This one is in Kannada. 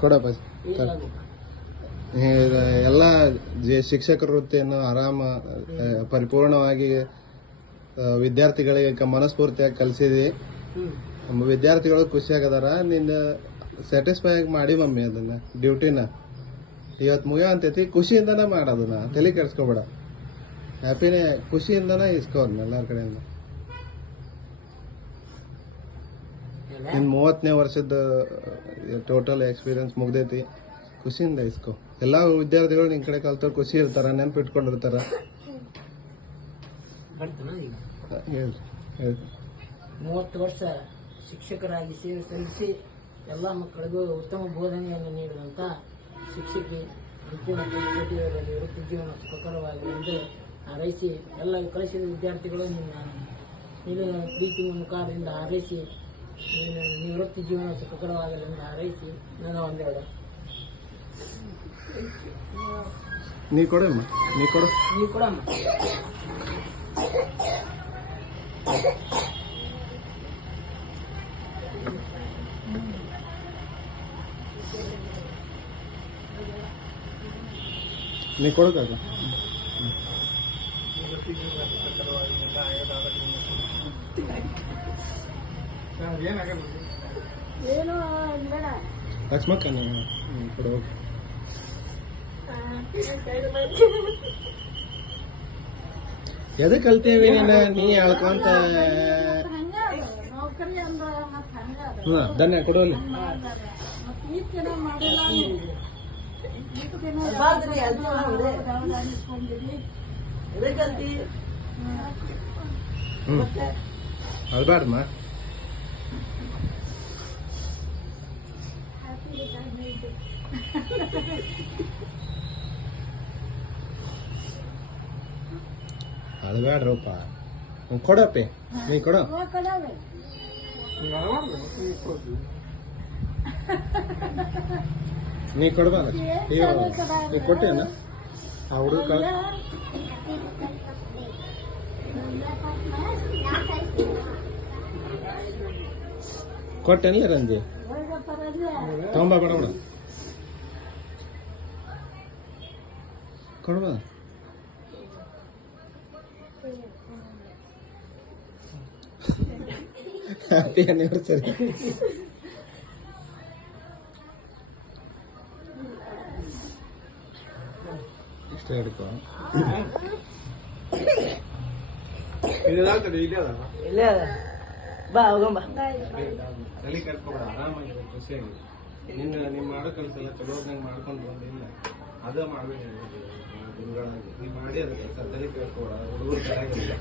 ಕೊಡಪ್ಪ ಎಲ್ಲ ಶಿಕ್ಷಕರ ವೃತ್ತಿಯನ್ನು ಆರಾಮ ಪರಿಪೂರ್ಣವಾಗಿ ವಿದ್ಯಾರ್ಥಿಗಳಿಗೆ ಮನಸ್ಫೂರ್ತಿಯಾಗಿ ಕಲಿಸಿದಿ. ನಮ್ಮ ವಿದ್ಯಾರ್ಥಿಗಳು ಖುಷಿಯಾಗದಾರ. ನಿನ್ನ ಸ್ಯಾಟಿಸ್ಫೈ ಆಗಿ ಮಾಡಿ ಮಮ್ಮಿ ಅದನ್ನ ಡ್ಯೂಟಿನ ಇವತ್ತು ಮುಗಿಯೋ ಅಂತೈತಿ. ಖುಷಿಯಿಂದನೇ ಮಾಡೋದನ್ನ ತಲೆ ಕೆಡ್ಸ್ಕೊಬೇಡ. ಹ್ಯಾಪಿನೇ ಖುಷಿಯಿಂದನೇ ಇಸ್ಕೋ ಅದನ್ನ ಎಲ್ಲಾರ ಕಡೆಯಿಂದ. ಇನ್ನು 30ನೇ ವರ್ಷದ ಟೋಟಲ್ ಎಕ್ಸ್ಪೀರಿಯನ್ಸ್ ಮುಗ್ದೈತಿ. ಖುಷಿಯಿಂದ ಇಸ್ಕೋ. ಎಲ್ಲಾ ವಿದ್ಯಾರ್ಥಿಗಳು ನಿನ್ ಕಡೆ ಕಲ್ತವ್ರು ಖುಷಿ ಇರ್ತಾರ, ನೆನ್ಪಿಟ್ಕೊಂಡಿರ್ತಾರ. ಹೇಳ್ರಿ 30 ವರ್ಷ ಶಿಕ್ಷಕರಾಗಿ ಸೇವೆ ಸಲ್ಲಿಸಿ ಎಲ್ಲ ಮಕ್ಕಳಿಗೂ ಉತ್ತಮ ಬೋಧನೆಯನ್ನು ನೀಡಿದಂಥ ಶಿಕ್ಷಕಿ ವೃತ್ತಿಯವರಲ್ಲಿ ವೃತ್ತಿ ಜೀವನ ಸುಖಕರವಾಗಲಿ ಎಂದು ಹಾರೈಸಿ, ಎಲ್ಲ ಕಲಿಸಿದ ವಿದ್ಯಾರ್ಥಿಗಳು ನಿನ್ನ ಪ್ರೀತಿ ಮುಖಾರದಿಂದ ಹಾರೈಸಿ ನಿವೃತ್ತಿ ಜೀವನ ಸುಖಕರವಾಗಲಿ ಎಂದು ಹಾರೈಸಿ ನಾನು ಒಂದೆರಡು ನೀ ಕೊಡಮ್ಮ. ನೀವು ಕೊಡಮ್ಮ. ನೀ ಕೊಡೋದಾಗ ಲಕ್ಷ್ಮಕ್ಕ ಕೊಡ. ಎದಕ್ ಕಲ್ತೇವಿ ನೀ ಹೇಳ್ಕೊಂತ. ಧನ್ಯ ಕೊಡೋಲ್ಲ. ಅಳ್ಬಾರ್ದಮ್ಮ. ಅಳ್ಬೇಡ್ರಪ್ಪ. ಕೊಡಪ್ಪೆ. ನೀ ಕೊಡ. ನೀ ಕೊಡ್ಬಾರ. ನೀ ಕೊಟ್ಟೇನ ಆ ಹುಡುಗ ಕೊಟ್ಟೇನಿಲ್ಲ ರಂಜಿ ತಗೊಂಬ. ಕೊಡ ಕೊಡ್ಬಾ. Happy anniversary. ಇಷ್ಟ ಹಿಡ್ಕೊ. ಇಲ್ಲೇ ಬಾ ಹೋಗಂಬ. ತಲೆ ಕರ್ಕೊಬೇಡ. ಆರಾಮಾಗಿ ಖುಷಿಯಾಗಿ ನಿಮ್ಮ ಮಾಡೋ ಕೆಲಸ ಎಲ್ಲ ಚಲೋದಂಗೆ ಮಾಡ್ಕೊಂಡು ಬಂದಿಲ್ಲ ಅದ ಮಾಡ್ಬೇಕು. ನೀವು ಮಾಡಿ ಅದ ಕೆಲಸ ತಲೆ ಕರ್ಕೊಬೇಡ. ಹುಡುಗರು ಚೆನ್ನಾಗಿಲ್ಲ.